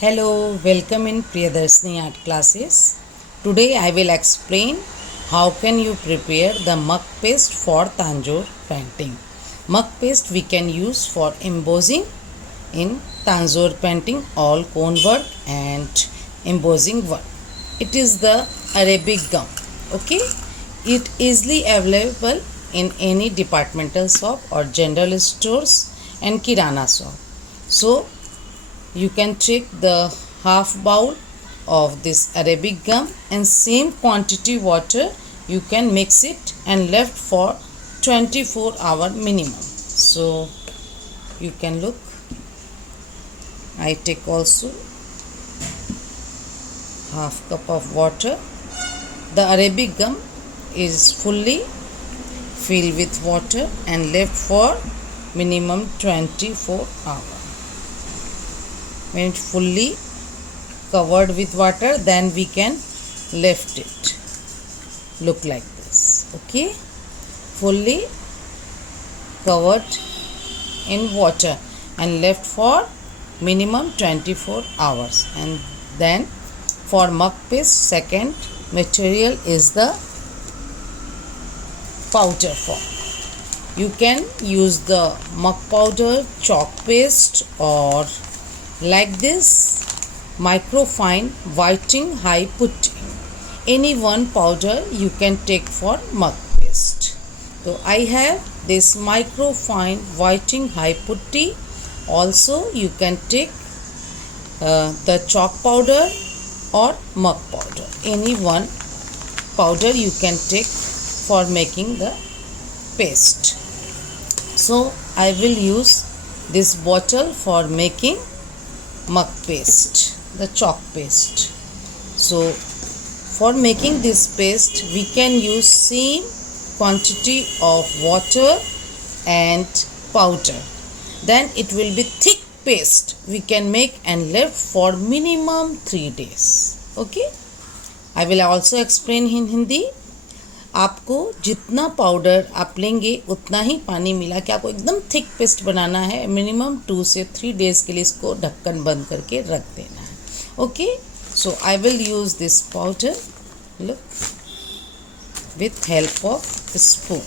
Hello, welcome in Priyadarshini Art Classes. Today I will explain how can you prepare the mug paste for Tanjore painting. Mug paste we can use for embossing in Tanjore painting, all cone work and embossing work. It is the Arabic gum. Okay, it easily available in any departmental shop or general stores and kirana shop. So you can take the half bowl of this Arabic gum and same quantity water you can mix it and left for 24-hour minimum. So you can look, I take also half cup of water. The Arabic gum is fully filled with water and left for minimum 24 hours. When it fully covered with water, then we can left it. Look like this. Okay, fully covered in water and left for minimum 24 hours. And then for mug paste, second material is the powder form. You can use the mug powder, chalk paste, or like this microfine whiting high putty. Any one powder you can take for mug paste. So I have this microfine whiting high putty. Also you can take the chalk powder or mug powder. Any one powder you can take for making the paste. So I will use this bottle for making mug paste, the chalk paste. So for making this paste we can use same quantity of water and powder. Then it will be thick paste we can make and left for minimum 3 days. Okay, I will also explain in Hindi. आपको जितना powder आप लेंगे उतना ही पानी मिला के आपको एकदम थिक पेस्ट बनाना है. मिनिमम 2 से 3 डेज के लिए इसको ढक्कन बंद करके रख देना है. Okay, so I will use this powder with help of spoon.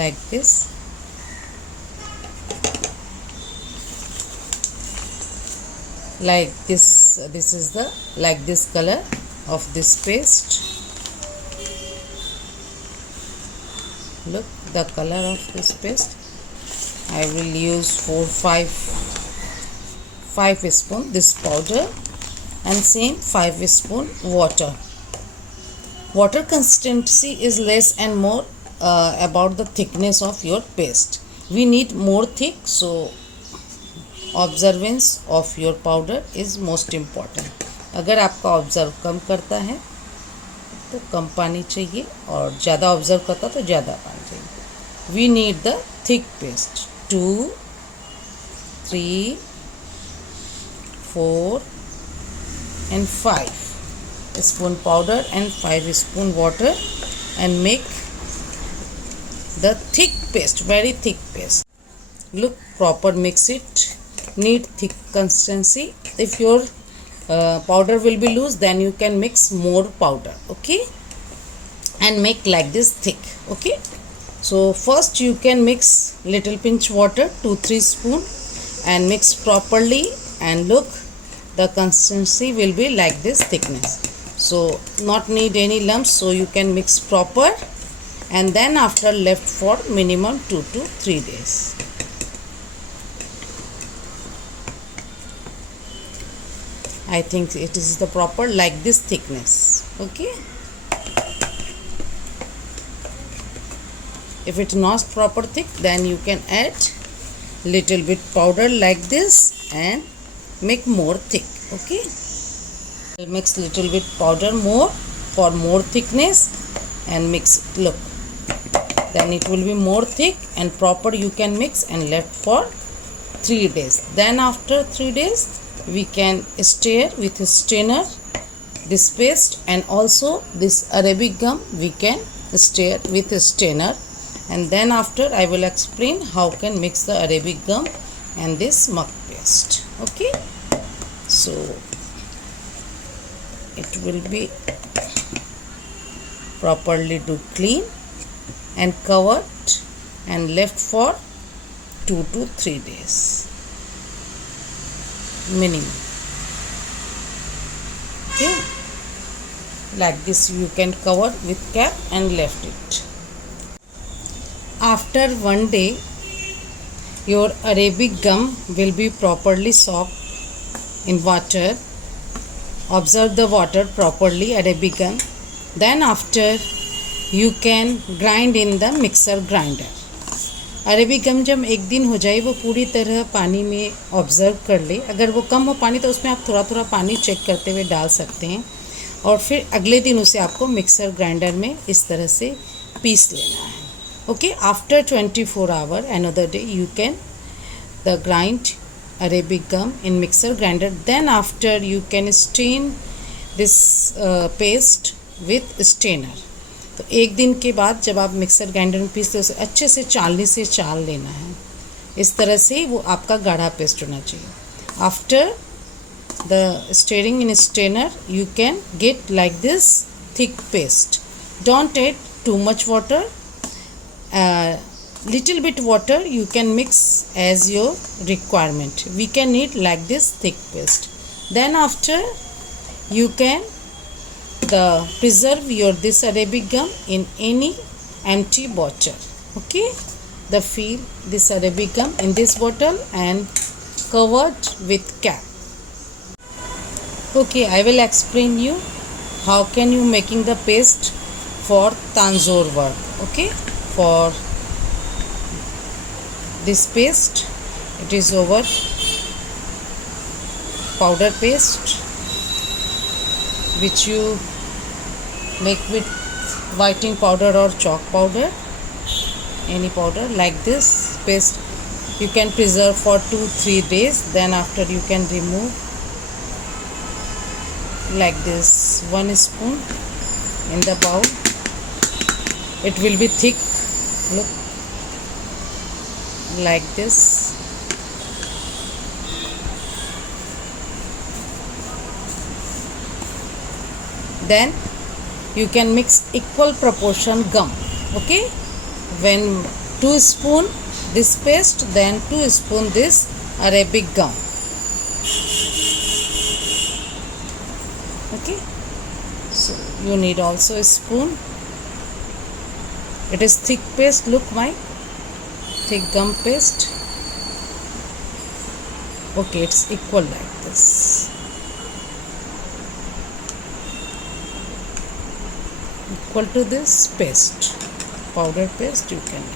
Like this. Like this is the like this color of this paste. Look the color of this paste. I will use 5 spoon this powder and same 5 spoon water. Water consistency is less and more about the thickness of your paste. We need more thick, so observance of your powder is most important. अगर आपका observe कम करता है तो कम पानी चाहिए और ज़्यादा observe करता तो ज़्यादा पानी चाहिए. We need the thick paste. 2, 3, 4 and 5 spoon powder and 5 spoon water and make the thick paste, very thick paste. Look, proper mix it. Need thick consistency. If your powder will be loose, then you can mix more powder. Okay, and make like this thick. Okay, so first you can mix little pinch water, 2-3 spoon, and mix properly. And look, the consistency will be like this thickness. So not need any lumps. So you can mix proper. And then after left for minimum 2 to 3 days. I think it is the proper like this thickness. Okay, if it not proper thick, then you can add little bit powder like this and make more thick. Okay, I'll mix little bit powder more for more thickness and mix it. Look, then it will be more thick and proper you can mix and left for 3 days. Then after 3 days we can stir with a strainer this paste, and also this Arabic gum we can stir with a strainer. And then after I will explain how can mix the Arabic gum and this mug paste. Okay, so it will be properly do clean and covered and left for 2 to 3 days minimum. Okay, like this you can cover with cap and left it. After 1 day your Arabic gum will be properly soaked in water. Observe the water properly, Arabic gum. Then after you can grind in the mixer grinder. Arabic gum जब एक दिन हो जाए वो पूरी तरह पानी में ऑब्ज़र्व कर ले. अगर वो कम हो पानी तो उसमें आप थोड़ा थोड़ा पानी चेक करते हुए डाल सकते हैं, और फिर अगले दिन उसे आपको मिक्सर ग्राइंडर में इस तरह से पीस लेना है. Okay, after 24 hour another day you can the grind Arabic gum in mixer grinder. Then after you can strain this paste with strainer. तो एक दिन के बाद जब आप मिक्सर ग्राइंडर में पीसते हो उसे अच्छे से चालनी से चाल लेना है. इस तरह से वो आपका गाढ़ा पेस्ट होना चाहिए. After the stirring in strainer you can get like this thick paste. Don't add too much water. Little bit water you can mix as your requirement. We can need like this thick paste. Then after you can preserve your this Arabic gum in any empty bottle. Okay, fill this Arabic gum in this bottle and covered with cap. Okay, I will explain you how can you making the paste for tanzoor work. Okay, for this paste it is over powder paste which you make with whitening powder or chalk powder, any powder. Like this paste you can preserve for 2-3 days. Then after you can remove like this 1 spoon in the bowl. It will be thick, look, like this. Then you can mix equal proportion gum. Okay, when 2 spoon this paste, then 2 spoon this Arabic gum. Okay, so you need also a spoon. It is thick paste, look my thick gum paste. Okay, it's equal like this. Equal to this paste, powder paste you can.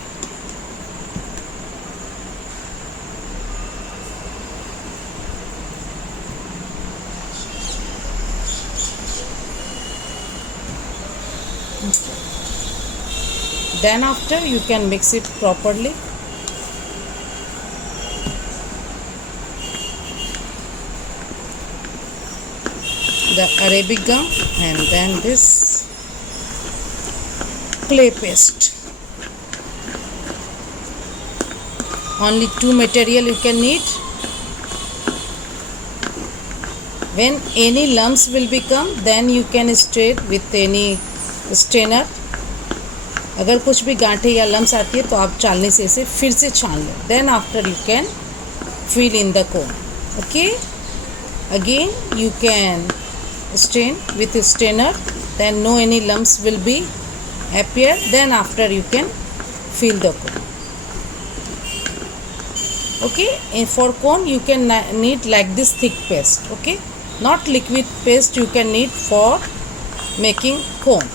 Then after you can mix it properly. The Arabic gum and then this clay paste. Only 2 material you can need. When any lumps will become, then you can stir with any strainer. अगर कुछ भी गांठे या lumps आती है तो आप चालने से इसे फिर से छान लो. Then after you can fill in the cone. Okay, again you can strain with a strainer, then no any lumps will be appear. Then after you can fill the cone. Okay, and for cone you can need like this thick paste. Okay, not liquid paste you can need for making cone.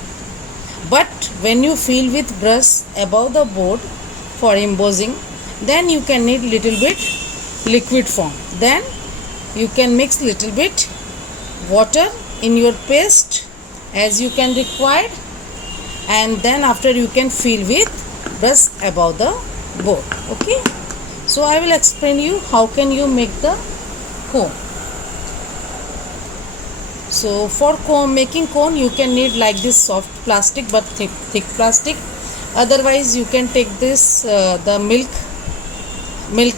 But when you fill with brush above the board for embossing, then you can need little bit liquid form. Then you can mix little bit water in your paste as you can require, and then after you can fill with brush above the board. Okay, So I will explain you how can you make the cone. So for making cone, you can need like this soft plastic but thick plastic. Otherwise you can take this the milk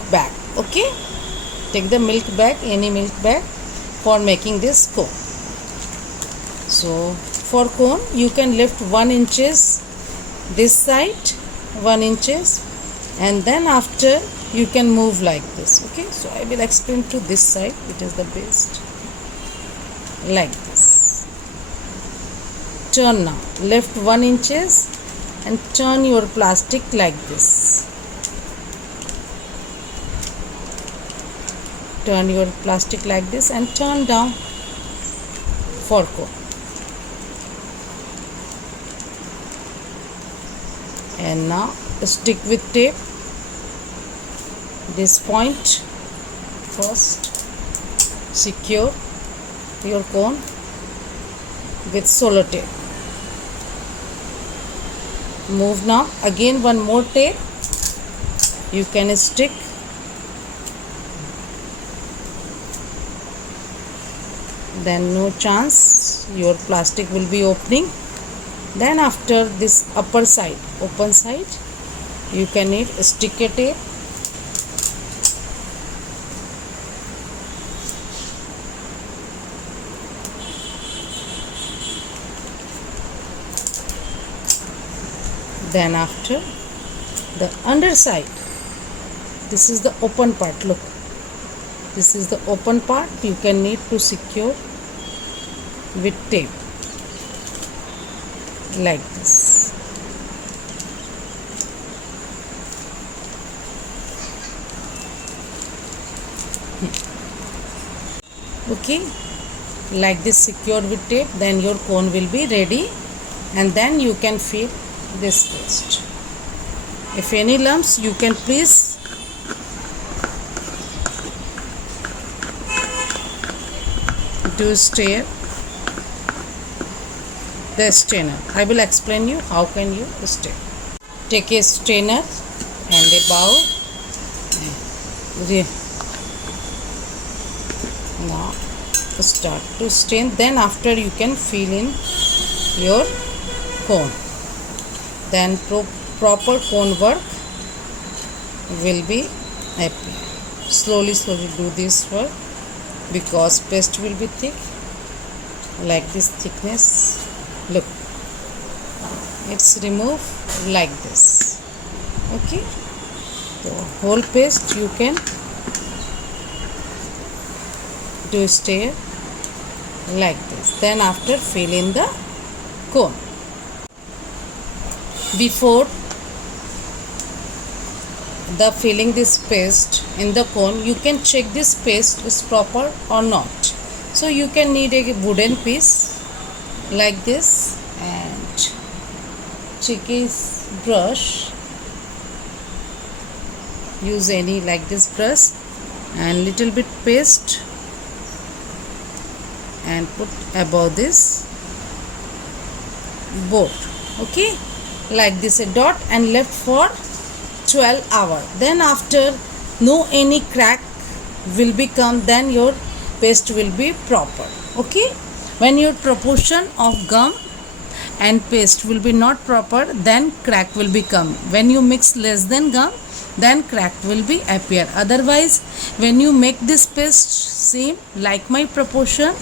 bag. Okay, take the milk bag, any milk bag, for making this cone. So for cone you can lift 1 inches this side, 1 inches, and then after you can move like this. Okay, so I will explain to this side, it is the best. Like this. Turn now, lift 1 inches and turn your plastic like this. Turn your plastic like this and turn down for cone. And now stick with tape this point first. Secure your cone with sellotape. Move now, again one more tape you can stick. Then no chance your plastic will be opening. Then after this upper side, open side, you can need sticker tape. Then after the underside, this is the open part, look, this is the open part, you can need to secure with tape like this. Okay, like this, secured with tape, then your cone will be ready, and then you can fill this paste. If any lumps, you can please do stir the strainer. I will explain you how can you stir. Take a strainer and a bowl. Now start to strain. Then after you can fill in your cone. Then proper cone work will be appear. Slowly do this work because paste will be thick, like this thickness. Look, it's removed like this. Okay, the whole paste you can do stir like this. Then after fill in the cone. Before the filling this paste in the cone, you can check this paste is proper or not. So you can need a wooden piece like this and check his brush. Use any like this brush and little bit paste and put above this board. Okay, like this, a dot, and left for 12 hours. Then after no any crack will become, then your paste will be proper. Okay, when your proportion of gum and paste will be not proper, then crack will become. When you mix less than gum, then crack will be appear. Otherwise, when you make this paste same like my proportion,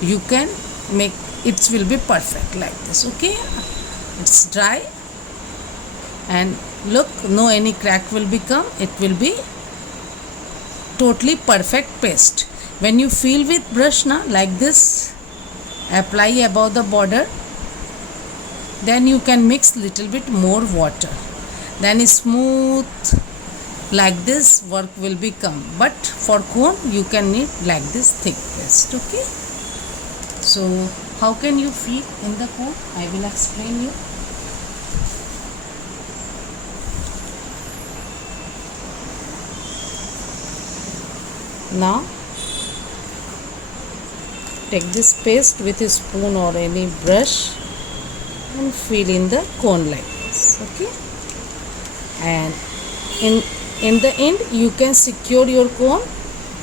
you can make it will be perfect like this. Okay, it's dry and look, no any crack will become. It will be totally perfect paste. When you fill with brush now like this, apply above the border, then you can mix little bit more water, then smooth like this work will become. But for cone you can need like this thick paste. Okay, so how can you fill in the cone? I will explain you. Now take this paste with a spoon or any brush and fill in the cone like this. Okay, and in In the end, you can secure your cone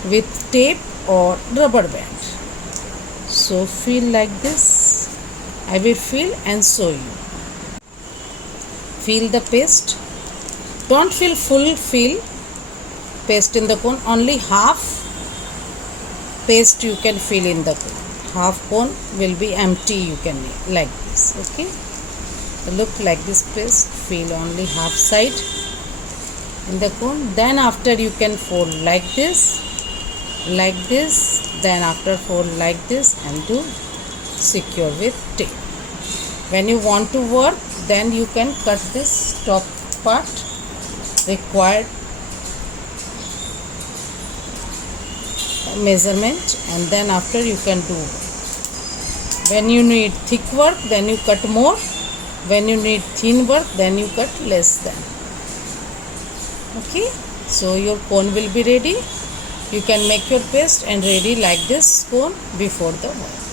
with tape or rubber band. So feel like this. I will feel and show you. Feel the paste. Don't feel full paste in the cone. Only half paste you can fill in the cone. Half cone will be empty. You can make like this. Okay. Look like this paste. Fill only half side in the cone. Then after you can fold like this. Then after fold like this and do secure with tape. When you want to work, then you can cut this top part required measurement, and then after you can do. When you need thick work, then you cut more. When you need thin work, then you cut less than. Okay, so your cone will be ready. You can make your paste and ready like this cone before the work.